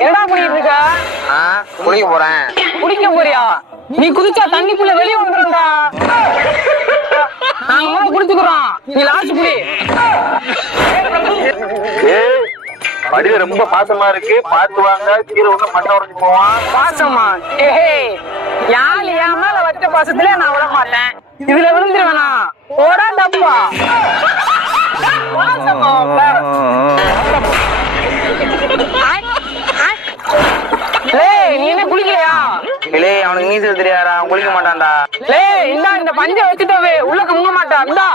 என்னடா பண்ணிட்டு இருக்க? குளிக்க போறேன். குளிக்க போறியா? நீ குதிச்சா தண்ணிக்குள்ள வெளியே வந்துடும்டா. நாங்க குடிச்சுக்கிறோம், நீ லாஸ்ட் குடி. வடிவு ரொம்ப பாசமா இருக்கு, பார்த்து வாங்க. கீழே ஒண்ணு மண்ணை உடஞ்சு போவான். பாசமா? யாழ் என் மேல வச்ச பாசத்துல நான் விட மாட்டேன். இதுல விழுந்துருவேனா? ஓடா தப்பா? நீ என்ன குளிக்கலையா? இல்லே, அவனுக்கு நீச்சல் தெரியாதா? அவன் குளிக்க மாட்டான்டா. இந்தா இந்த பஞ்ச வச்சுட்டவே உள்ளக்க முங்க மாட்டான். இந்தா